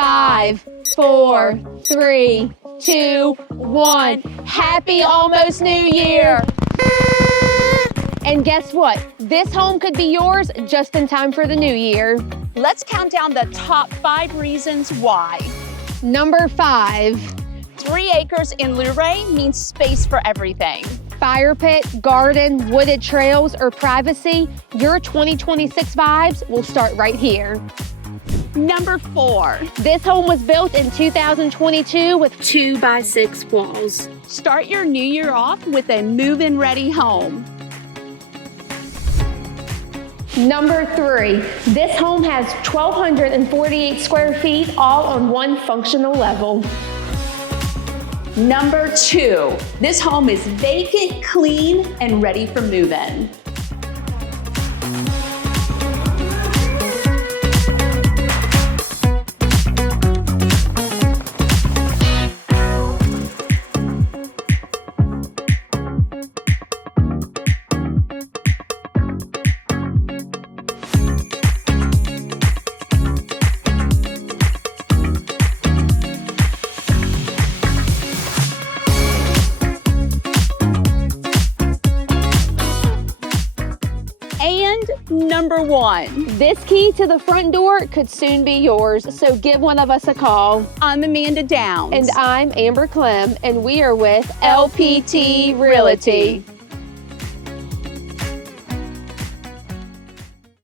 5, 4, 3, 2, 1. Happy almost New Year! And guess what? This home could be yours just in time for the new year. Let's count down the top 5 reasons why. Number 5. 3 acres in Luray means space for everything. Fire pit, garden, wooded trails, or privacy, your 2026 vibes will start right here. Number 4. This home was built in 2022 with 2x6 walls. Start your new year off with a move-in ready home. Number 3, this home has 1,248 square feet, all on one functional level. Number 2, this home is vacant, clean, and ready for move-in. And number 1. This key to the front door could soon be yours, so give one of us a call. I'm Amanda Downs. And I'm Amber Clem, and we are with LPT Realty.